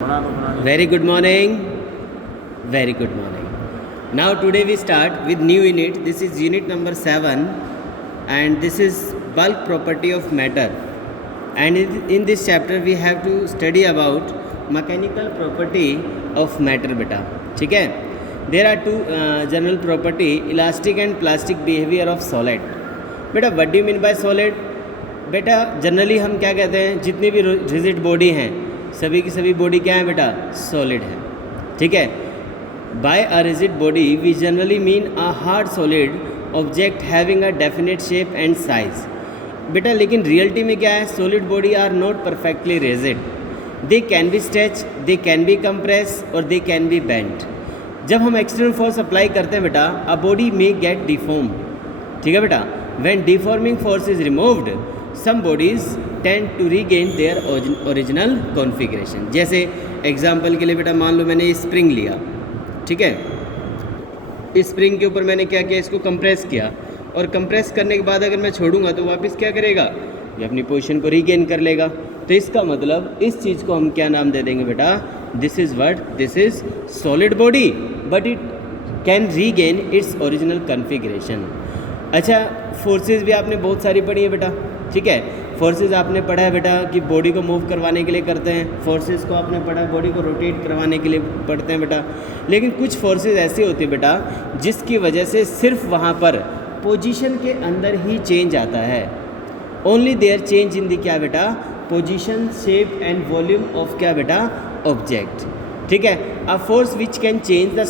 Very good morning. Very good morning. Now today we start with new unit. This is unit number 7 and this is bulk property of matter. And in this chapter we have to study about mechanical property of matter beta. ठीक है? There are two general property, elastic and plastic behavior of solid. बेटा what do you mean by solid? बेटा generally हम क्या कहते हैं, जितनी भी रिजिड बॉडी हैं सभी की सभी बॉडी क्या है बेटा, सॉलिड है. ठीक है. By a rigid body we generally mean a hard solid object having a definite shape and size. बेटा लेकिन रियलिटी में क्या है, solid body are not perfectly rigid. They can be stretch, they can be compress और they can B bent. जब हम external force apply करते हैं बेटा, a body may gate deform. ठीक है बेटा. When deforming force is removed some bodies tend to regain their original configuration. जैसे एग्जाम्पल के लिए बेटा मान लो मैंने स्प्रिंग लिया. ठीक है. इस स्प्रिंग के ऊपर मैंने क्या किया, इसको कंप्रेस किया और कंप्रेस करने के बाद अगर मैं छोड़ूंगा तो वापस क्या करेगा, ये अपनी पोजीशन को रीगेन कर लेगा. तो इसका मतलब इस चीज़ को हम क्या नाम दे देंगे बेटा, this is what, this is solid body but it can regain its original configuration. अच्छा, फोर्सेस भी आपने बहुत सारी पढ़ी है बेटा. ठीक है. फोर्सेस आपने पढ़ा है बेटा कि बॉडी को मूव करवाने के लिए करते हैं. फोर्सेस को आपने पढ़ा है बॉडी को रोटेट करवाने के लिए पढ़ते हैं बेटा. लेकिन कुछ फोर्सेस ऐसी होती है बेटा जिसकी वजह से सिर्फ वहाँ पर पोजीशन के अंदर ही चेंज आता है. Only there change in the क्या बेटा, position, shape and volume of क्या बेटा, ऑब्जेक्ट. ठीक है. A force which can change the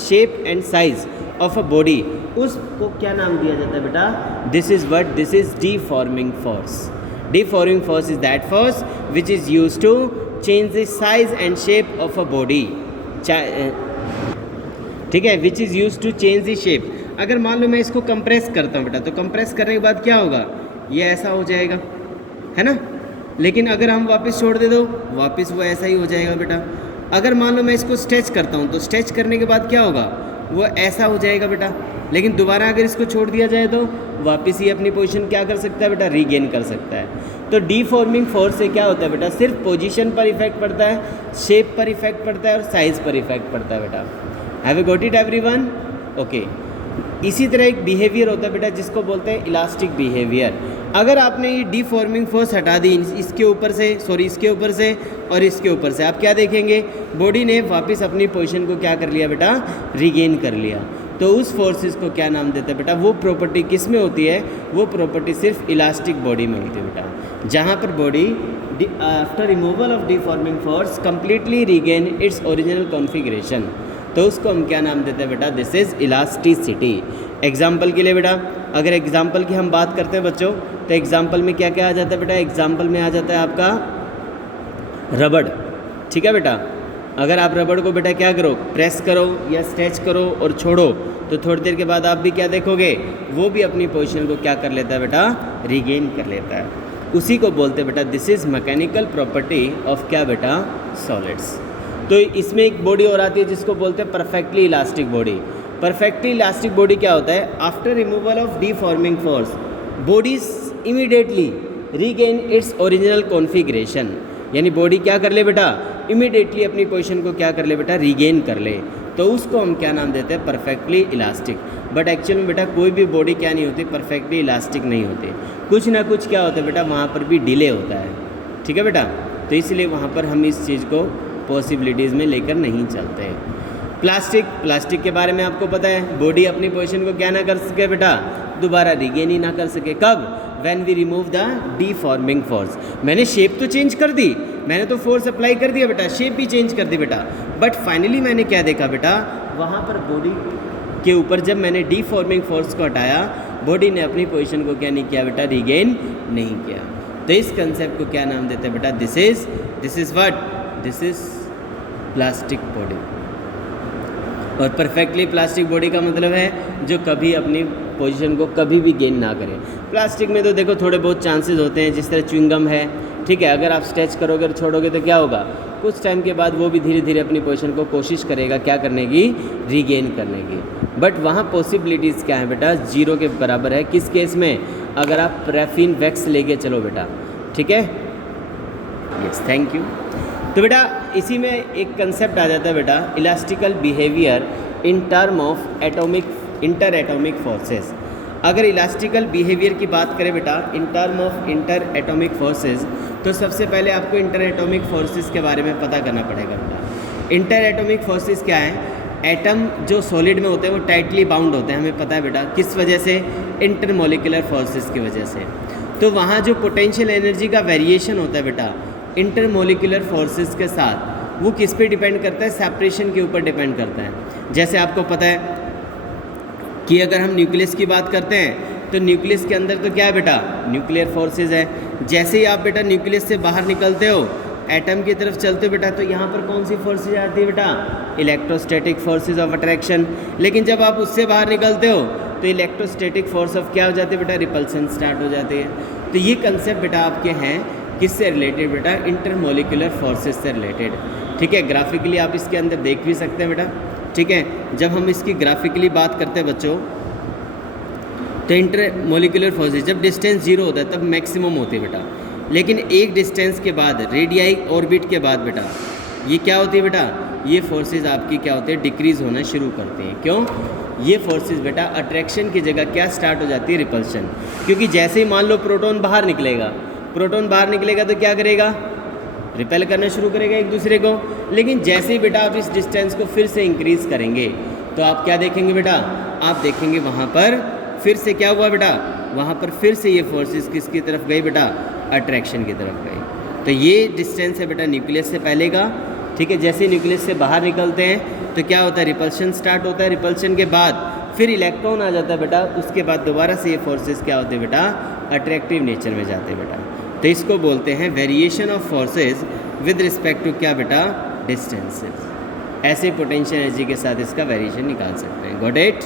shape and size of a body, उसको क्या नाम दिया जाता है बेटा, this is what, this is deforming force. Deforming force is that force which is used to change the size and shape of a body. ठीक है. Which is used to change the shape. अगर मान लो मैं इसको compress करता हूँ बेटा, तो कंप्रेस करने के बाद क्या होगा, ये ऐसा हो जाएगा, है ना. लेकिन अगर हम वापस छोड़ दे दो, वापस वो ऐसा ही हो जाएगा बेटा. अगर मान लो मैं इसको स्ट्रेच करता हूँ, तो स्ट्रेच करने के बाद क्या होगा, वो ऐसा हो जाएगा बेटा. लेकिन दोबारा अगर इसको छोड़ दिया जाए तो वापस ही अपनी पोजीशन क्या कर सकता है बेटा, रीगेन कर सकता है. तो डीफॉर्मिंग फोर्स से क्या होता है बेटा, सिर्फ पोजीशन पर इफेक्ट पड़ता है, शेप पर इफेक्ट पड़ता है और साइज पर इफेक्ट पड़ता है बेटा. Have you got it everyone? Okay. इसी तरह एक बिहेवियर होता है बेटा जिसको बोलते हैं इलास्टिक बिहेवियर. अगर आपने ये डीफॉर्मिंग फोर्स हटा दी इसके ऊपर से, सॉरी इसके ऊपर से और इसके ऊपर से, आप क्या देखेंगे, बॉडी ने वापस अपनी पोजीशन को क्या कर लिया बेटा, रीगेन कर लिया. तो उस फोर्सेस को क्या नाम देते हैं बेटा, वो प्रॉपर्टी किस में होती है, वो प्रॉपर्टी सिर्फ इलास्टिक बॉडी में होती है बेटा, जहाँ पर body after removal of deforming force completely regain its original configuration. तो उसको हम क्या नाम देते हैं बेटा, दिस इज़ इलास्टिसिटी. एग्जाम्पल के लिए बेटा, अगर एग्जाम्पल की हम बात करते हैं बच्चों, तो एग्जाम्पल में क्या क्या आ जाता है बेटा, एग्जाम्पल में आ जाता है आपका रबड़. ठीक है बेटा. अगर आप रबड़ को बेटा क्या करो, प्रेस करो या स्ट्रेच करो और छोड़ो, तो थोड़ी देर के बाद आप भी क्या देखोगे, वो भी अपनी पोजीशन को क्या कर लेता है बेटा, रीगेन कर लेता है. उसी को बोलते हैं बेटा, this is mechanical property of क्या बेटा, सॉलिड्स. तो इसमें एक बॉडी और आती है जिसको बोलते हैं perfectly elastic body. Perfectly elastic body क्या होता है, after removal of deforming force bodies immediately regain its original configuration. यानी बॉडी क्या कर ले बेटा, इमीडिएटली अपनी पोजीशन को क्या कर ले बेटा, रीगेन कर ले. तो उसको हम क्या नाम देते हैं, परफेक्टली इलास्टिक. बट एक्चुअल में बेटा कोई भी बॉडी क्या नहीं होती, परफेक्टली इलास्टिक नहीं होती. कुछ ना कुछ क्या होता है बेटा, वहाँ पर भी डिले होता है. ठीक है बेटा. तो इसलिए वहाँ पर हम इस चीज़ को पॉसिबिलिटीज़ में लेकर नहीं चलते. प्लास्टिक के बारे में आपको पता है, बॉडी अपनी पोजीशन को क्या ना कर सके बेटा, दोबारा रीगेन ही ना कर सके. कब, when we remove the deforming force. मैंने शेप तो चेंज कर दी, मैंने तो फोर्स अप्लाई कर दिया बेटा, शेप भी चेंज कर दी बेटा, बट फाइनली मैंने क्या देखा बेटा, वहाँ पर बॉडी के ऊपर जब मैंने डीफॉर्मिंग फोर्स को हटाया, बॉडी ने अपनी पोजीशन को क्या नहीं किया बेटा, रीगेन नहीं किया. तो इस कंसेप्ट को क्या नाम देते हैं बेटा, this is what, this is plastic body. और परफेक्टली प्लास्टिक बॉडी का मतलब है जो कभी अपनी पोजीशन को कभी भी गेन ना करे. प्लास्टिक में तो देखो थोड़े बहुत चांसेस होते हैं, जिस तरह च्युइंगम है. ठीक है. अगर आप स्ट्रेच करोगे और छोड़ोगे तो क्या होगा, कुछ टाइम के बाद वो भी धीरे धीरे अपनी पोजीशन को कोशिश करेगा क्या करने की, रीगेन करने की. बट वहाँ पॉसिबिलिटीज़ क्या है बेटा, जीरो के बराबर है. किस केस में, अगर आप पैराफिन वैक्स लेके चलो बेटा. ठीक है. Yes, thank you. तो बेटा इसी में एक कंसेप्ट आ जाता है बेटा, elastical behaviour in term of atomic inter atomic forces. अगर इलास्टिकल बिहेवियर की बात करें बेटा in term of inter atomic forces, तो सबसे पहले आपको इंटर एटॉमिक फोर्सेस के बारे में पता करना पड़ेगा बेटा। इंटर एटॉमिक फोर्सेस क्या है? एटम जो सॉलिड में होते हैं वो टाइटली बाउंड होते हैं, हमें पता है बेटा, किस वजह से? इंटरमोलिकुलर फोर्सेस की वजह से। तो वहाँ जो पोटेंशियल एनर्जी का वेरिएशन होता है बेटा इंटरमोलिकुलर फोर्सेस के साथ, वो किस पे डिपेंड करता है? सेपरेशन के ऊपर डिपेंड करता है। जैसे आपको पता है कि अगर हम न्यूक्लियस की बात करते हैं तो न्यूक्लियस के अंदर तो क्या है बेटा? न्यूक्लियर फोर्सेस है। जैसे ही आप बेटा न्यूक्लियस से बाहर निकलते हो, एटम की तरफ चलते हो बेटा, तो यहाँ पर कौन सी फोर्सेज आती है बेटा? Electrostatic forces of attraction. लेकिन जब आप उससे बाहर निकलते हो तो इलेक्ट्रोस्टैटिक फोर्स ऑफ क्या हो जाती है बेटा? रिपल्सन स्टार्ट हो जाती है। तो ये कंसेप्ट बेटा आपके हैं किससे रिलेटेड बेटा? इंटरमोलिकुलर फोर्सेज से रिलेटेड। ठीक है, ग्राफिकली आप इसके अंदर देख भी सकते हैं बेटा। ठीक है, जब हम इसकी ग्राफिकली बात करते हैं बच्चों, तो इंटरमोलिकुलर फोर्सेज जब डिस्टेंस जीरो होता है तब मैक्सिमम होती है बेटा, लेकिन एक डिस्टेंस के बाद, रेडियाई ऑर्बिट के बाद बेटा, ये क्या होती है बेटा? ये फोर्सेज आपकी क्या होती है? डिक्रीज होना शुरू करती हैं। क्यों? ये फोर्सेज बेटा अट्रैक्शन की जगह क्या स्टार्ट हो जाती है? रिपल्शन। क्योंकि जैसे ही मान लो प्रोटॉन बाहर निकलेगा, प्रोटॉन बाहर निकलेगा तो क्या करेगा? रिपेल करना शुरू करेगा एक दूसरे को। लेकिन जैसे ही बेटा आप इस डिस्टेंस को फिर से इंक्रीज करेंगे तो आप क्या देखेंगे बेटा? आप देखेंगे वहाँ पर फिर से क्या हुआ बेटा? वहाँ पर फिर से ये फोर्सेस किसकी तरफ गई बेटा? अट्रैक्शन की तरफ गई। तो ये डिस्टेंस है बेटा न्यूक्लियस से पहले का। ठीक है, जैसे न्यूक्लियस से बाहर निकलते हैं तो क्या होता है? रिपल्शन स्टार्ट होता है। रिपल्शन के बाद फिर इलेक्ट्रॉन आ जाता है बेटा, उसके बाद दोबारा से ये फोर्सेस क्या होते हैं बेटा? अट्रैक्टिव नेचर में जाते हैं बेटा। तो इसको बोलते हैं variation of forces with respect to क्या बेटा? डिस्टेंसेस। ऐसे पोटेंशियल एनर्जी के साथ इसका वेरिएशन निकाल सकते हैं। Got it?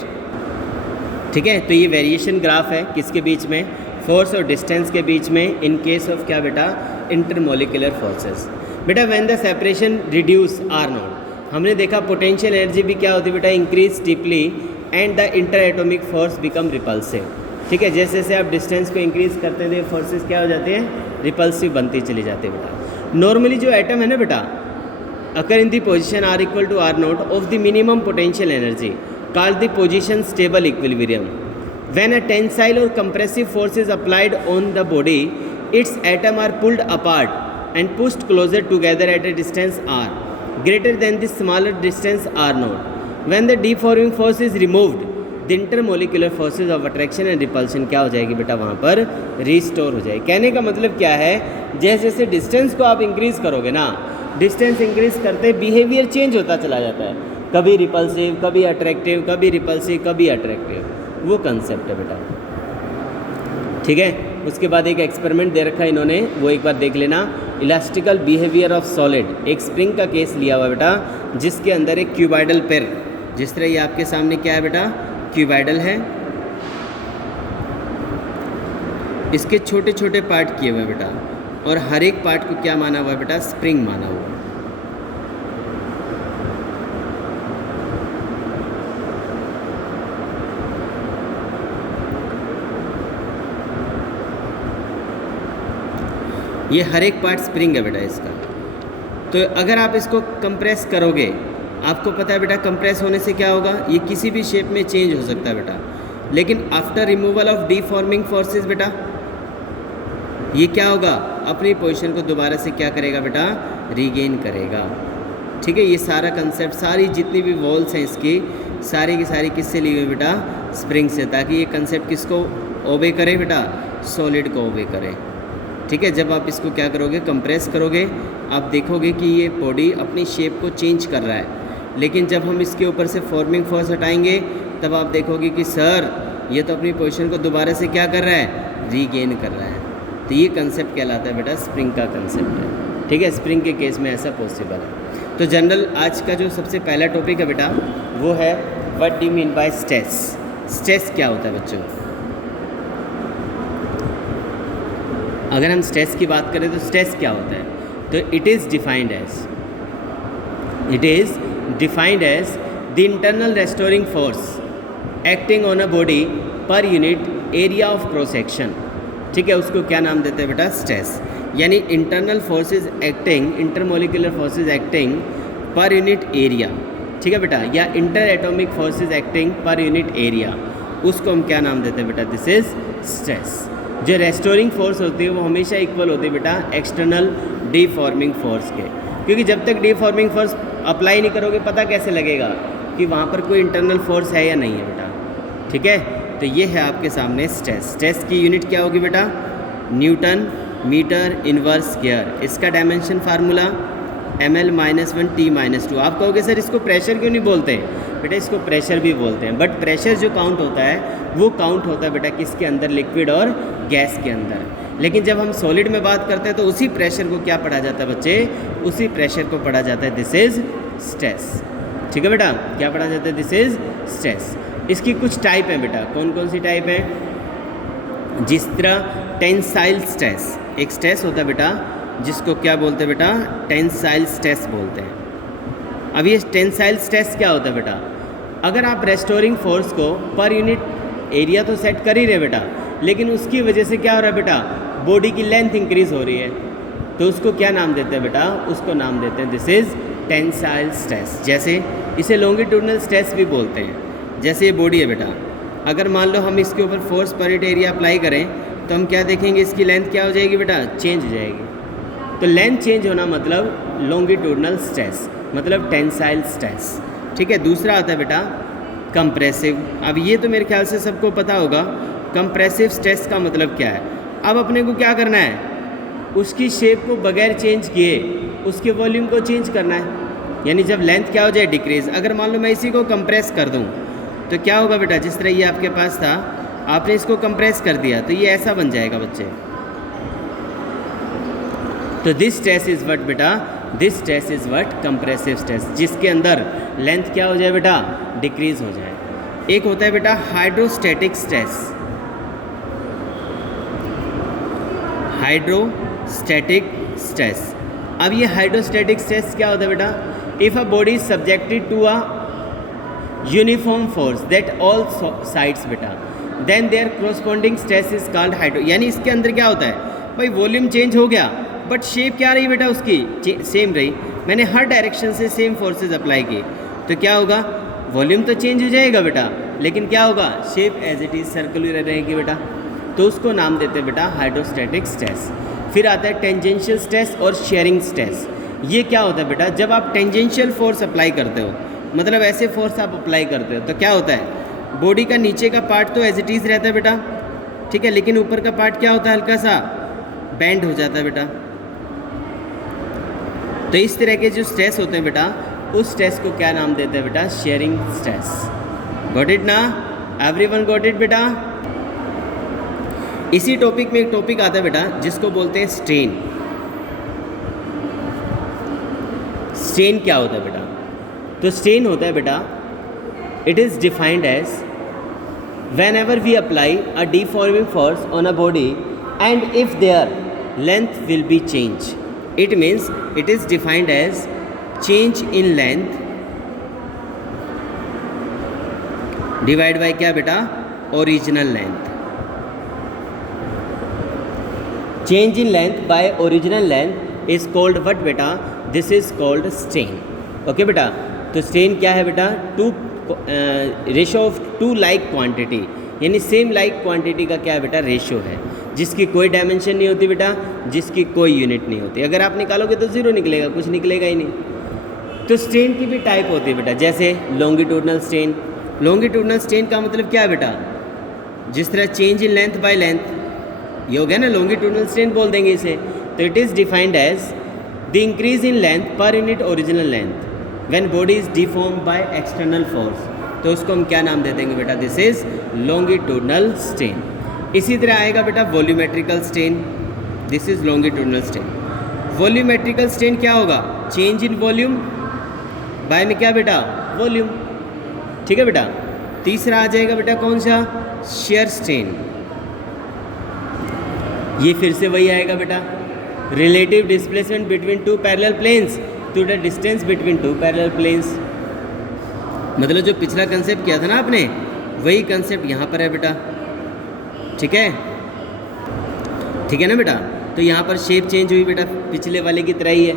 ठीक है, तो ये वेरिएशन ग्राफ है किसके बीच में? फोर्स और डिस्टेंस के बीच में, इन केस ऑफ क्या बेटा? Intermolecular forces. बेटा when the separation reduce r naught, हमने देखा पोटेंशियल एनर्जी भी क्या होती है बेटा? Increase steeply and the inter atomic force become repulsive. ठीक है, जैसे जैसे आप डिस्टेंस को इंक्रीज करते थे फोर्सेस क्या हो जाते हैं? रिपल्सिव बनती चली जाती है बेटा। नॉर्मली जो एटम है ना बेटा, occur in the position r equal to r naught of the minimum potential energy called the position stable equilibrium. When a tensile or compressive force is applied on the body, its atoms are pulled apart and pushed closer together at a distance r greater than the smaller distance r naught. When the deforming force is removed, the intermolecular forces of attraction and repulsion क्या हो जाएगी बेटा? वहाँ पर restore हो जाएगी। कहने का मतलब क्या है? जैसे जैसे डिस्टेंस को आप इंक्रीज करोगे ना, डिस्टेंस इंक्रीज करते बिहेवियर चेंज होता चला जाता है। कभी रिपल्सिव, कभी अट्रैक्टिव, कभी रिपल्सिव, कभी अट्रैक्टिव। वो कंसेप्ट है बेटा। ठीक है, उसके बाद एक एक्सपेरिमेंट दे रखा है इन्होंने, वो एक बार देख लेना। इलास्टिकल बिहेवियर ऑफ सॉलिड, एक स्प्रिंग का केस लिया हुआ बेटा, जिसके अंदर एक क्यूबाइडल पेयर, जिस तरह ये आपके सामने क्या है बेटा? क्यूबाइडल है। इसके छोटे छोटे पार्ट किए हुए बेटा, और हर एक पार्ट को क्या माना हुआ है बेटा? स्प्रिंग माना हुआ। ये हर एक पार्ट स्प्रिंग है बेटा इसका। तो अगर आप इसको कंप्रेस करोगे, आपको पता है बेटा कंप्रेस होने से क्या होगा? ये किसी भी शेप में चेंज हो सकता है बेटा। लेकिन आफ्टर रिमूवल ऑफ डीफॉर्मिंग फोर्सेस बेटा, ये क्या होगा? अपनी पोजीशन को दोबारा से क्या करेगा बेटा? रीगेन करेगा। ठीक है, ये सारा कंसेप्ट, सारी जितनी भी वॉल्स हैं इसकी, सारी की सारी किससे ली हुई बेटा? स्प्रिंग से, ताकि ये कंसेप्ट किसको ओबे करे बेटा? सॉलिड को ओबे करे। ठीक है, जब आप इसको क्या करोगे? कंप्रेस करोगे, आप देखोगे कि ये बॉडी अपनी शेप को चेंज कर रहा है। लेकिन जब हम इसके ऊपर से फॉर्मिंग फोर्स हटाएंगे, तब आप देखोगे कि सर ये तो अपनी पोजीशन को दोबारा से क्या कर रहा है? रीगेन कर रहा है। तो ये कंसेप्ट कहलाता है बेटा स्प्रिंग का कंसेप्ट है। ठीक है, स्प्रिंग के केस में ऐसा पॉसिबल है। तो जनरल आज का जो सबसे पहला टॉपिक है बेटा, वो है what do you mean bye stress. Stress क्या होता है बच्चों? अगर हम स्ट्रेस की बात करें तो स्ट्रेस क्या होता है? तो it is defined as the internal restoring force acting on a body per unit area of cross section. ठीक है, उसको क्या नाम देते हैं बेटा? स्ट्रेस। यानी internal forces acting, intermolecular forces acting पर यूनिट एरिया, ठीक है बेटा, या इंटर एटॉमिक फोर्सेस एक्टिंग पर यूनिट एरिया, उसको हम क्या नाम देते हैं बेटा? This is stress. जो रेस्टोरिंग फोर्स होती है वो हमेशा इक्वल होती है बेटा एक्सटर्नल डीफॉर्मिंग फोर्स के, क्योंकि जब तक डीफॉर्मिंग फोर्स अप्लाई नहीं करोगे पता कैसे लगेगा कि वहाँ पर कोई इंटरनल फोर्स है या नहीं है बेटा, ठीक है। तो ये है आपके सामने स्ट्रेस। स्ट्रेस की यूनिट क्या होगी बेटा? Newton metre inverse square. इसका डायमेंशन फार्मूला ml-1 t-2। आप कहोगे सर इसको प्रेशर क्यों नहीं बोलते? बेटा इसको प्रेशर भी बोलते हैं, बट प्रेशर जो काउंट होता है वो काउंट होता है बेटा किसके अंदर? लिक्विड और गैस के अंदर। लेकिन जब हम सॉलिड में बात करते हैं तो उसी प्रेशर को क्या पढ़ा जाता है बच्चे? उसी प्रेशर को पढ़ा जाता है दिस इज स्ट्रेस, ठीक है बेटा। क्या पढ़ा जाता है? This is stress. इसकी कुछ टाइप है बेटा, कौन कौन सी टाइप है? जिस तरह टेंसाइल स्ट्रेस, एक स्ट्रेस होता है बेटा जिसको क्या बोलते हैं बेटा? टेंसाइल स्ट्रेस बोलते हैं। अब ये टेंसाइल स्ट्रेस क्या होता है बेटा? अगर आप रेस्टोरिंग फोर्स को पर यूनिट एरिया तो सेट कर ही रहे बेटा, लेकिन उसकी वजह से क्या हो रहा है बेटा? बॉडी की लेंथ इंक्रीज हो रही है, तो उसको क्या नाम देते हैं बेटा? उसको नाम देते हैं दिस इज टेंसाइल स्ट्रेस। जैसे इसे लॉन्गिट्यूडनल स्ट्रेस भी बोलते हैं। जैसे ये बॉडी है बेटा, अगर मान लो हम इसके ऊपर फोर्स पर यूनिट एरिया अप्लाई करें तो हम क्या देखेंगे? इसकी लेंथ क्या हो जाएगी बेटा? चेंज हो जाएगी। तो लेंथ चेंज होना मतलब लॉन्गिट्यूडनल स्ट्रेस, मतलब टेंसाइल स्ट्रेस, ठीक है। दूसरा आता है बेटा कंप्रेसिव। अब ये तो मेरे ख्याल से सबको पता होगा कंप्रेसिव स्ट्रेस का मतलब क्या है। अब अपने को क्या करना है? उसकी शेप को बगैर चेंज किए उसके वॉल्यूम को चेंज करना है, यानी जब लेंथ क्या हो जाए? डिक्रीज। अगर मान लो मैं इसी को कंप्रेस कर दूं तो क्या होगा बेटा? जिस तरह ये आपके पास था, आपने इसको कंप्रेस कर दिया तो ये ऐसा बन जाएगा बच्चे। तो दिस स्ट्रेस इज व्हाट बेटा? This stress is what? Compressive stress, जिसके अंदर लेंथ क्या हो जाए बेटा? डिक्रीज हो जाए। एक होता है बेटा हाइड्रोस्टैटिक स्ट्रेस। Hydrostatic stress. अब ये हाइड्रोस्टैटिक स्ट्रेस क्या होता है बेटा? If a body is subjected to a uniform force that all sides बेटा, then there corresponding stress is called hydro. यानी इसके अंदर क्या होता है भाई? वॉल्यूम चेंज हो गया बट शेप क्या रही बेटा? उसकी सेम रही। मैंने हर डायरेक्शन से सेम फोर्सेस अप्लाई की तो क्या होगा? वॉल्यूम तो चेंज हो जाएगा बेटा, लेकिन क्या होगा? Shape as it is circular रहेगी बेटा। तो उसको नाम देते हैं बेटा हाइड्रोस्टैटिक स्ट्रेस। फिर आता है टेंजेंशियल स्ट्रेस और शेयरिंग स्ट्रेस। ये क्या होता है बेटा? जब आप टेंजेंशियल फोर्स अप्लाई करते हो, मतलब ऐसे फोर्स आप अप्लाई करते हो तो क्या होता है? बॉडी का नीचे का पार्ट तो एज इट इज रहता है बेटा, ठीक है, लेकिन ऊपर का पार्ट क्या होता है? हल्का सा बेंड हो जाता है बेटा। तो इस तरह के जो स्ट्रेस होते हैं बेटा, उस स्ट्रेस को क्या नाम देते हैं बेटा? Sharing stress. गॉट इट ना? एवरीवन गॉट इट बेटा? इसी टॉपिक में एक टॉपिक आता है बेटा जिसको बोलते हैं स्ट्रेन। स्ट्रेन क्या होता है बेटा? तो स्ट्रेन होता है बेटा, it is defined as whenever we apply a deforming force on a body and if their length will be changed. It means it is defined as change in length divided by क्या बेटा? Original length. Change in length by original length is called what बेटा? This is called strain. Okay बेटा? तो strain क्या है बेटा? Ratio of two like quantity, यानी same like quantity का क्या है बेटा? रेशो है, जिसकी कोई डायमेंशन नहीं होती बेटा, जिसकी कोई यूनिट नहीं होती। अगर आप निकालोगे तो जीरो निकलेगा, कुछ निकलेगा ही नहीं। तो स्ट्रेन की भी टाइप होती है बेटा, जैसे लॉन्गिट्यूडनल स्ट्रेन। लॉन्गिट्यूडनल स्ट्रेन का मतलब क्या है बेटा? जिस तरह change in length by length, ये हो गया ना, लॉन्गिट्यूडनल स्ट्रेन बोल देंगे इसे। तो it is defined as the increase in length per unit original length when body is deform by external force. तो उसको हम क्या नाम दे देंगे बेटा? This is longitudinal strain. इसी तरह आएगा बेटा volumetrical strain. This is longitudinal strain. Volumetrical strain क्या होगा? चेंज इन वॉल्यूम बाय में क्या बेटा? वॉल्यूम, ठीक है बेटा। तीसरा आ जाएगा बेटा कौन सा? Shear strain. ये फिर से वही आएगा बेटा, relative displacement between two parallel planes to the distance between two parallel planes. मतलब जो पिछला कंसेप्ट किया था ना आपने, वही कंसेप्ट यहाँ पर है बेटा, ठीक है, ठीक है ना बेटा। तो यहाँ पर शेप चेंज हुई बेटा, पिछले वाले की तरह ही है,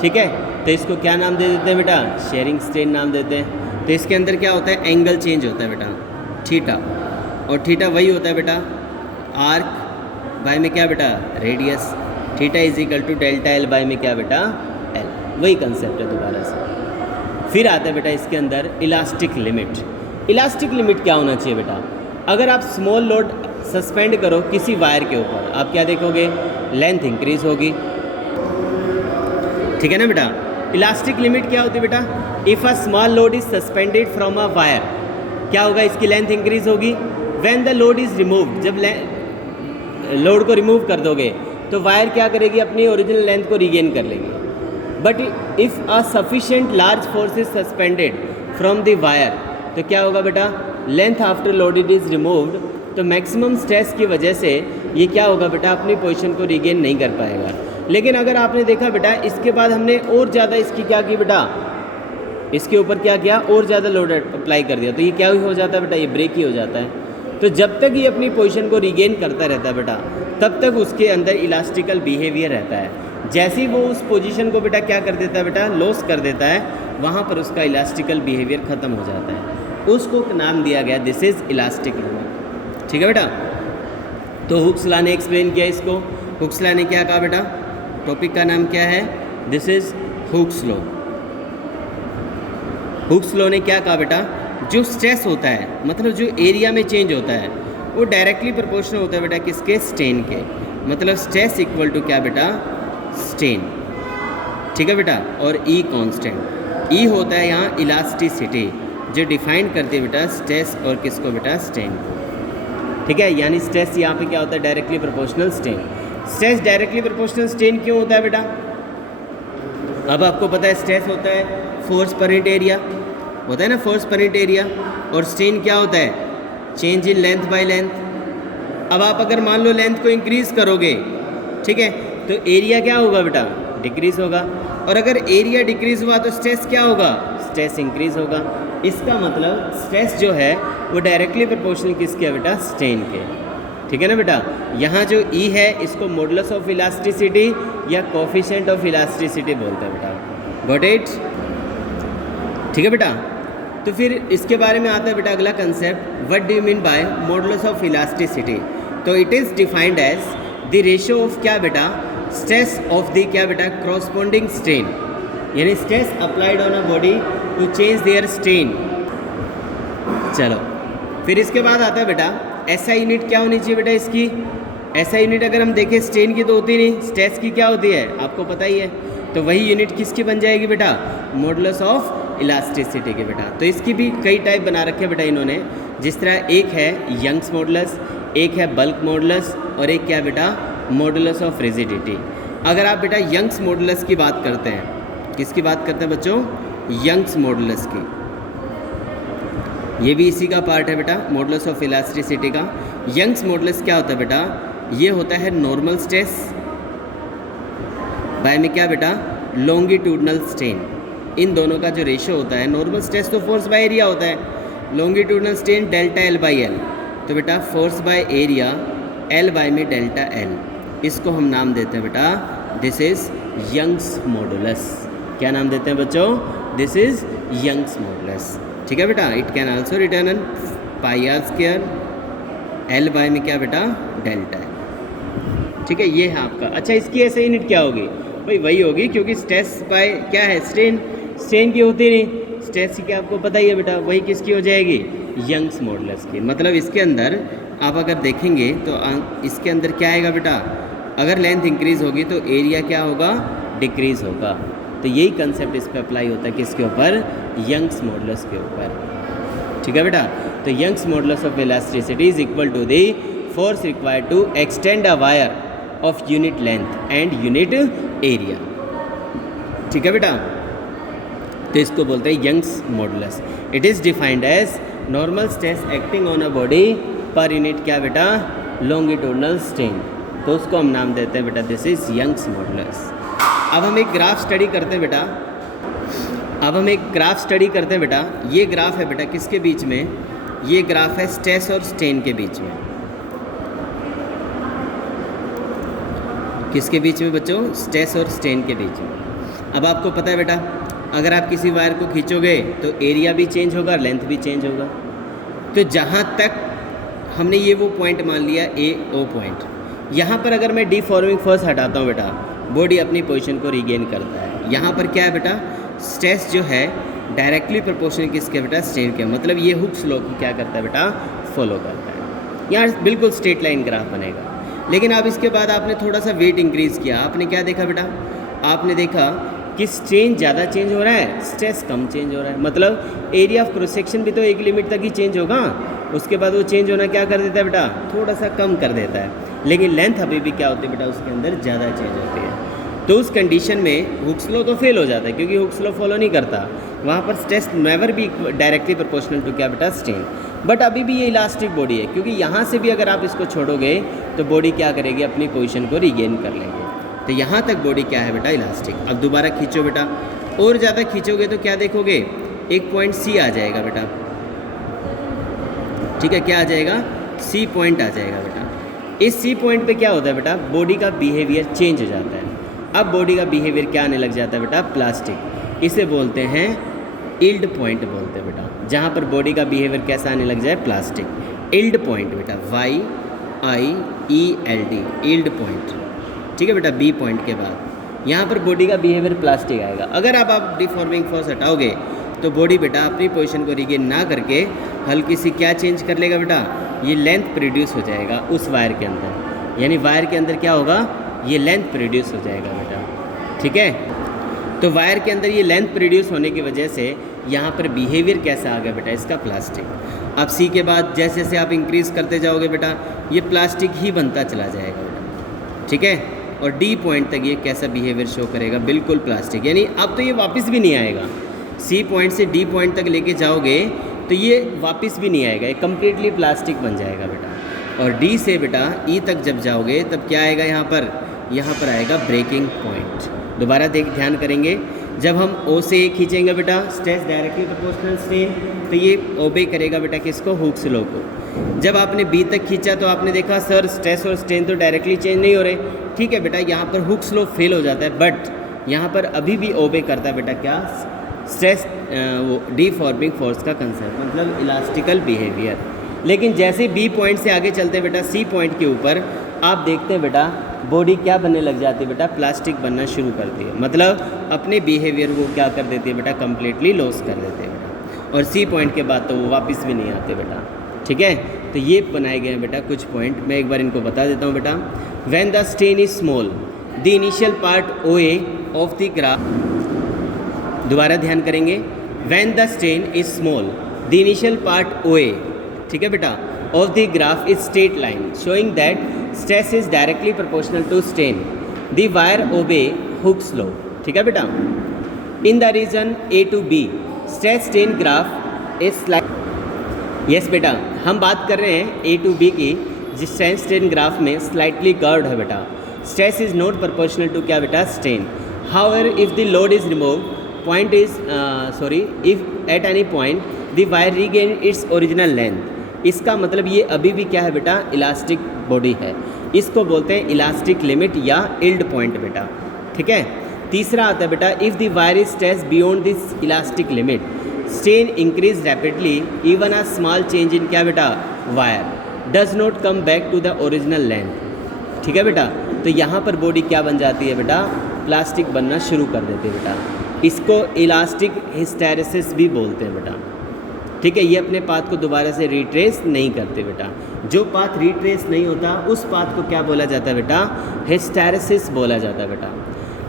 ठीक है। तो इसको क्या नाम दे देते हैं बेटा, शेयरिंग स्ट्रेन नाम देते हैं। तो इसके अंदर क्या होता है, एंगल चेंज होता है बेटा, थीटा, और थीटा वही होता है बेटा आर्क बाय में क्या बेटा, radius. Theta is equal to delta L by में क्या बेटा, एल, वही कंसेप्ट है दोबारा से। फिर आता है बेटा इसके अंदर इलास्टिक लिमिट। इलास्टिक लिमिट क्या होना चाहिए बेटा, अगर आप स्मॉल लोड सस्पेंड करो किसी वायर के ऊपर, आप क्या देखोगे, लेंथ इंक्रीज होगी, ठीक है ना बेटा। इलास्टिक लिमिट क्या होती है बेटा, if a small load is suspended from a wire, क्या होगा, इसकी लेंथ इंक्रीज होगी। When the load is removed, जब लोड को रिमूव कर दोगे तो वायर क्या करेगी, अपनी ओरिजिनल लेंथ को रिगेन कर लेगी। But if a sufficient large force is suspended from the wire, तो क्या होगा बेटा, length after loaded is removed, तो मैक्सिमम स्ट्रेस की वजह से ये क्या होगा बेटा, अपनी पोजीशन को रिगेन नहीं कर पाएगा। लेकिन अगर आपने देखा बेटा, इसके बाद हमने और ज़्यादा इसकी क्या की बेटा, इसके ऊपर क्या किया, और ज़्यादा लोड अप्लाई कर दिया, तो ये क्या हो जाता है बेटा, ये ब्रेक ही हो जाता है। तो जब तक ये अपनी पोजीशन को रिगेन करता रहता है बेटा, तब तक उसके अंदर इलास्टिकल बिहेवियर रहता है। जैसे ही वो उस पोजीशन को बेटा क्या कर देता है बेटा, लॉस कर देता है, वहाँ पर उसका इलास्टिकल बिहेवियर ख़त्म हो जाता है। उसको नाम दिया गया, दिस इज़ इलास्टिक लिमिट, ठीक है बेटा। तो हुक्स लॉ ने एक्सप्लेन किया इसको। हुक्स लॉ ने क्या कहा बेटा, टॉपिक का नाम क्या है, this is Hooke's law. Hooke's law ने क्या कहा बेटा, जो स्ट्रेस होता है, मतलब जो एरिया में चेंज होता है, वो डायरेक्टली प्रोपोर्शनल होता है बेटा किसके, स्ट्रेन के। मतलब स्ट्रेस इक्वल टू क्या बेटा, स्ट्रेन, ठीक है बेटा। और ई कांस्टेंट, ई होता है यहाँ इलास्टिसिटी, जो डिफाइन करती है बेटा स्ट्रेस और किसको बेटा, स्ट्रेन को, ठीक है। यानी स्ट्रेस यहाँ पे क्या होता है, directly proportional strain. Stress directly proportional strain क्यों होता है बेटा, अब आपको पता है स्ट्रेस होता है फोर्स पर यूनिट एरिया, होता है ना, फोर्स पर यूनिट एरिया, और स्ट्रेन क्या होता है, change in length by length. अब आप अगर मान लो लेंथ को इंक्रीज करोगे, ठीक है, तो एरिया क्या होगा बेटा, डिक्रीज होगा, और अगर एरिया डिक्रीज हुआ तो स्ट्रेस क्या होगा, स्ट्रेस इंक्रीज होगा। इसका मतलब स्ट्रेस जो है वो डायरेक्टली प्रोपोर्शनल किसके है बेटा, स्ट्रेन के, ठीक है ना बेटा। यहाँ जो ई है इसको मॉडुलस ऑफ इलास्टिसिटी या कोफिशिएंट ऑफ इलास्टिसिटी बोलते हैं बेटा, गॉट इट, ठीक है बेटा। तो फिर इसके बारे में आता है बेटा अगला concept, what do you mean by modulus of elasticity. तो it is defined as the ratio of क्या बेटा, स्ट्रेस ऑफ द क्या बेटा, करस्पॉन्डिंग स्ट्रेन, यानी stress applied on a body to change their strain. चलो फिर इसके बाद आता है बेटा एसआई यूनिट क्या होनी चाहिए बेटा इसकी। एसआई यूनिट अगर हम देखें स्ट्रेन की तो होती नहीं, स्ट्रेस की क्या होती है आपको पता ही है। तो वही यूनिट किसकी बन जाएगी बेटा, मॉडुलस ऑफ इलास्टिसिटी के बेटा। तो इसकी भी कई टाइप बना रखे बेटा इन्होंने, जिस तरह एक है यंग्स मॉडुलस, एक है बल्क मॉडुलस, और एक क्या बेटा, मॉडुलस ऑफ रिजिडिटी। अगर आप बेटा यंग्स मॉडुलस की बात करते हैं, किसकी बात करते हैं बच्चों, यंग्स मॉडुलस की, ये भी इसी का पार्ट है बेटा, मॉडुलस ऑफ इलास्टिसिटी का। यंग्स मॉडुलस क्या होता है बेटा, ये होता है नॉर्मल स्ट्रेस बाय में क्या बेटा, लॉन्गिट्यूडनल स्ट्रेन। इन दोनों का जो रेशियो होता है, नॉर्मल स्ट्रेस तो फोर्स बाय एरिया होता है, longitudinal strain delta L by L, तो बेटा force by area L by में डेल्टा एल, इसको हम नाम देते हैं बेटा दिस इज़ यंग्स मॉडुलस। क्या नाम देते हैं बच्चों, दिस इज़ यंग्स मॉडुलस, ठीक है बेटा। It can also written N pi r square L by में क्या बेटा, डेल्टा एल, ठीक है। ये है आपका। अच्छा इसकी ऐसे यूनिट क्या होगी भाई, वही होगी, क्योंकि स्ट्रेस बाय क्या है, स्ट्रेन, स्ट्रेन की होती नहीं, स्ट्रेस की आपको पता ही है बेटा, वही किसकी हो जाएगी, यंग्स मॉडुलस की। मतलब इसके अंदर आप अगर देखेंगे तो इसके अंदर क्या आएगा बेटा, अगर लेंथ इंक्रीज होगी तो एरिया क्या होगा, डिक्रीज होगा। तो यही कंसेप्ट इस पर अप्लाई होता है किसके ऊपर, यंग्स मॉडुलस के ऊपर, ठीक है बेटा। तो Young's modulus of elasticity is equal to the force required to extend a wire of unit length and unit area, ठीक है बेटा। तो इसको बोलते हैं Young's modulus. It is defined as normal stress acting on a body per unit क्या बेटा, longitudinal strain, तो उसको हम नाम देते हैं बेटा दिस इज यंग्स मॉडुलस। अब हम एक ग्राफ स्टडी करते हैं बेटा, अब हम एक ग्राफ स्टडी करते हैं बेटा। ये ग्राफ है बेटा किसके बीच में, ये ग्राफ है स्ट्रेस और स्ट्रेन के बीच में। किसके बीच में बच्चों? स्ट्रेस और स्ट्रेन के बीच में। अब आपको पता है बेटा, अगर आप किसी वायर को खींचोगे तो एरिया भी चेंज होगा, लेंथ भी चेंज होगा। तो जहाँ तक हमने ये वो पॉइंट मान लिया ए ओ पॉइंट, यहाँ पर अगर मैं डीफॉर्मिंग फोर्स हटाता हूँ बेटा, बॉडी अपनी पोजीशन को रिगेन करता है। यहाँ पर क्या है बेटा? स्ट्रेस जो है डायरेक्टली प्रोपोर्शनल किसके बेटा? स्ट्रेन के। मतलब ये हुक्स लॉ को क्या करता है बेटा? फॉलो करता है। यहाँ बिल्कुल स्ट्रेट लाइन ग्राफ बनेगा। लेकिन अब इसके बाद आपने थोड़ा सा वेट इंक्रीज़ किया, आपने क्या देखा बेटा? आपने देखा कि स्ट्रेन ज़्यादा चेंज हो रहा है, स्ट्रेस कम चेंज हो रहा है। मतलब एरिया ऑफ क्रॉस सेक्शन भी तो एक लिमिट तक ही चेंज होगा, उसके बाद वो चेंज होना क्या कर देता है बेटा? थोड़ा सा कम कर देता है। लेकिन लेंथ अभी भी क्या होती है बेटा? उसके अंदर ज़्यादा चेंज होती है। तो उस कंडीशन में हुक्स लॉ तो फेल हो जाता है, क्योंकि हुक्स लॉ फॉलो नहीं करता। वहाँ पर स्ट्रेस नेवर भी डायरेक्टली प्रोपोर्शनल टू क्या बेटा? स्ट्रेन। बट अभी भी ये इलास्टिक बॉडी है, क्योंकि यहाँ से भी अगर आप इसको छोड़ोगे तो बॉडी क्या करेगी? अपनी पोजीशन को रिगेन कर लेंगे। तो यहाँ तक बॉडी क्या है बेटा? इलास्टिक। अब दोबारा खींचो बेटा, और ज़्यादा खींचोगे तो क्या देखोगे? एक पॉइंट सी आ जाएगा बेटा। ठीक है, क्या आ जाएगा? सी पॉइंट आ जाएगा बेटा। इस सी पॉइंट पे क्या होता है बेटा? बॉडी का बिहेवियर चेंज हो जाता है। अब बॉडी का बिहेवियर क्या आने लग जाता है बेटा? प्लास्टिक। इसे बोलते हैं इल्ड पॉइंट बोलते हैं बेटा। जहाँ पर बॉडी का बिहेवियर कैसा आने लग जाए? प्लास्टिक। इल्ड पॉइंट बेटा, YIELD, इल्ड पॉइंट। ठीक है बेटा, बी पॉइंट के बाद यहाँ पर बॉडी का बिहेवियर प्लास्टिक आएगा। अगर अब आप डिफॉर्मिंग फोर्स हटाओगे तो बॉडी बेटा अपनी पोजीशन को रिगेन ना करके हल्की सी क्या चेंज कर लेगा बेटा? ये लेंथ प्रोड्यूस हो जाएगा उस वायर के अंदर। यानी वायर के अंदर क्या होगा? ये लेंथ प्रोड्यूस हो जाएगा बेटा। ठीक है, तो वायर के अंदर ये लेंथ प्रोड्यूस होने की वजह से यहाँ पर बिहेवियर कैसा आ गया बेटा? इसका प्लास्टिक। अब सी के बाद जैसे जैसे आप इंक्रीज़ करते जाओगे बेटा, ये प्लास्टिक ही बनता चला जाएगा बेटा। ठीक है, और डी पॉइंट तक ये कैसा बिहेवियर शो करेगा? बिल्कुल प्लास्टिक। यानी अब तो ये वापस भी नहीं आएगा। सी पॉइंट से डी पॉइंट तक लेके जाओगे तो ये वापस भी नहीं आएगा, ये कम्प्लीटली प्लास्टिक बन जाएगा बेटा। और डी से बेटा ई तक जब जाओगे तब क्या आएगा? यहाँ पर आएगा ब्रेकिंग पॉइंट। दोबारा ध्यान करेंगे, जब हम ओ से ए खींचेंगे बेटा, स्ट्रेस डायरेक्टली प्रोपोर्शनल स्ट्रेन, तो ये ओबे करेगा बेटा किसको? हुक्स लॉ को। जब आपने बी तक खींचा तो आपने देखा सर स्ट्रेस और स्ट्रेन तो डायरेक्टली चेंज नहीं हो रहे। ठीक है बेटा, यहाँ पर हुक्स लॉ फेल हो जाता है, बट यहाँ पर अभी भी ओबे करता है बेटा क्या? स्ट्रेस वो डीफॉर्मिंग फोर्स का कंसेप्ट, मतलब इलास्टिकल बिहेवियर। लेकिन जैसे बी पॉइंट से आगे चलते हैं बेटा सी पॉइंट के ऊपर, आप देखते हैं बेटा बॉडी क्या बनने लग जाती है बेटा? प्लास्टिक बनना शुरू करती है। मतलब अपने बिहेवियर को क्या कर देती है बेटा? कम्प्लीटली लॉस कर देते हैं बेटा। और सी पॉइंट के बाद तो वो वापस भी नहीं आते बेटा। ठीक है, तो ये बनाए गए हैं बेटा कुछ पॉइंट, मैं एक बार इनको बता देता हूँ बेटा। When the strain is small, the initial part OA of the graph, दोबारा ध्यान करेंगे, when the strain is small, the initial part OA, ठीक है बेटा, of the graph is straight line showing that stress is directly proportional to strain. The wire obey Hooke's law. ठीक है बेटा, in the region A to B stress strain graph is yes बेटा, हम बात कर रहे हैं A to B की, जिस स्ट्रेस स्ट्रेन ग्राफ में स्लाइटली कर्व्ड है बेटा। Stress is not proportional to क्या बेटा? Strain. However if the load is remove point is if at any point the wire regain its original length. इसका मतलब ये अभी भी क्या है बेटा? इलास्टिक बॉडी है। इसको बोलते हैं इलास्टिक लिमिट या इल्ड पॉइंट बेटा। ठीक है, तीसरा आता है बेटा, if the wire is stretch beyond this elastic limit, strain increase rapidly, even a small change in क्या बेटा? Wire does not come back to the original length. ठीक है बेटा, तो यहाँ पर बॉडी क्या बन जाती है बेटा? प्लास्टिक बनना शुरू कर देती है बेटा। इसको इलास्टिक हिस्टेरेसिस भी बोलते हैं बेटा। ठीक है, ये अपने पाथ को दोबारा से रिट्रेस नहीं करते बेटा। जो पाथ रिट्रेस नहीं होता उस पाथ को क्या बोला जाता है बेटा? हिस्टेरेसिस बोला जाता है बेटा।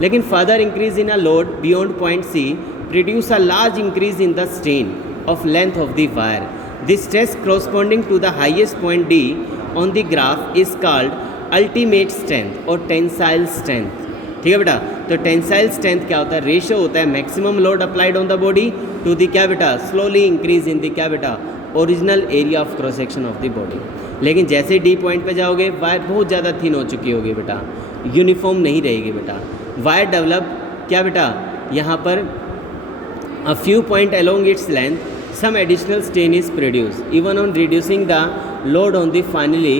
लेकिन further increase in a load beyond point C produce a large increase in the strain of length of the wire. The stress corresponding to the highest point D on the graph is called ultimate strength और tensile strength. ठीक है बेटा, तो tensile strength क्या होता है? Ratio होता है maximum load applied on the body to the क्या बेटा? स्लोली इंक्रीज इन दी क्या बेटा? Original area of cross section of the body. लेकिन जैसे डी पॉइंट पे जाओगे वायर बहुत ज़्यादा थिन हो चुकी होगी बेटा, यूनिफॉर्म नहीं रहेगी बेटा। वायर डेवलप क्या बेटा? यहाँ पर a few point along its length some additional strain is produced even on reducing the load on the finally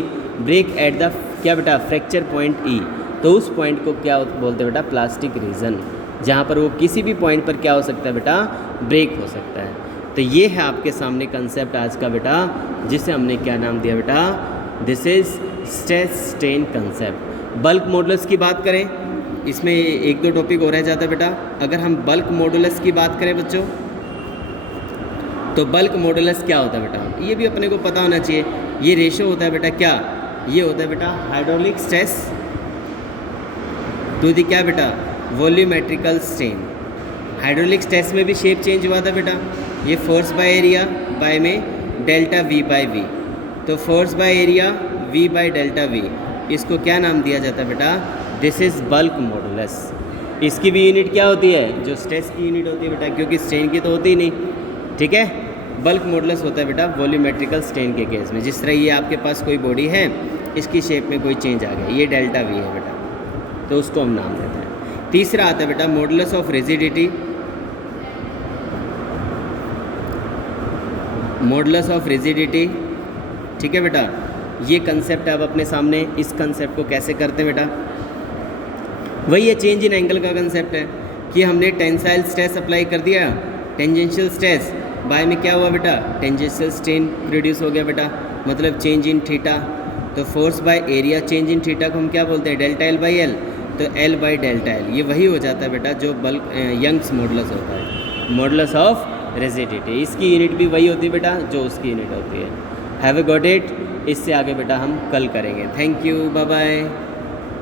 break at the क्या बेटा? Fracture point E। तो उस पॉइंट को क्या बोलते हैं बेटा, प्लास्टिक रीजन, जहाँ पर वो किसी भी पॉइंट पर क्या हो सकता है बेटा, ब्रेक हो सकता है। तो ये है आपके सामने कंसेप्ट आज का बेटा, जिसे हमने क्या नाम दिया बेटा, this is stress strain concept. Bulk modulus की बात करें, इसमें एक दो टॉपिक और रह जाता है बेटा। अगर हम बल्क मॉडुलस की बात करें बच्चों, तो बल्क मॉडुलस क्या होता है बेटा, ये भी अपने को पता होना चाहिए। ये रेशो होता है बेटा क्या, ये होता है बेटा हाइड्रोलिक स्ट्रेस टू दी क्या बेटा, वॉल्यूमेट्रिकल स्ट्रेन। हाइड्रोलिक स्ट्रेस में भी शेप चेंज हुआ था बेटा, ये फोर्स बाय एरिया बाय में डेल्टा वी बाय वी। तो force by area V by delta V, इसको क्या नाम दिया जाता है बेटा, दिस इज़ बल्क मॉडुलस। इसकी भी यूनिट क्या होती है, जो स्ट्रेस की यूनिट होती है बेटा, क्योंकि स्ट्रेन की तो होती ही नहीं, ठीक है। बल्क मॉडुलस होता है बेटा वॉल्यूमेट्रिकल स्ट्रेन के केस में। जिस तरह ये आपके पास कोई बॉडी है, इसकी शेप में कोई चेंज आ गया, ये डेल्टा वी है बेटा, तो उसको हम नाम देते हैं। तीसरा आता है बेटा modulus of rigidity. Modulus of rigidity, ठीक है बेटा, ये कंसेप्ट है अब अपने सामने। इस कंसेप्ट को कैसे करते हैं बेटा, वही है चेंज इन एंगल का कंसेप्ट है कि हमने टेंसाइल स्ट्रेस अप्लाई कर दिया, टेंजेंशियल स्ट्रेस बाय में क्या हुआ बेटा, टेंजेंशियल स्ट्रेन प्रोड्यूस हो गया बेटा, मतलब चेंज इन थीटा। तो force by area change in theta को हम क्या बोलते हैं, डेल्टा एल बाई एल, तो एल बाई डेल्टा एल, ये वही हो जाता है बेटा जो बल्क यंग्स मॉडुलस होता है, मॉडुलस ऑफ रिजिडिटी। इसकी यूनिट भी वही होती है बेटा जो उसकी यूनिट होती है। Have a got it. इससे आगे बेटा हम कल करेंगे। Thank you, bye bye.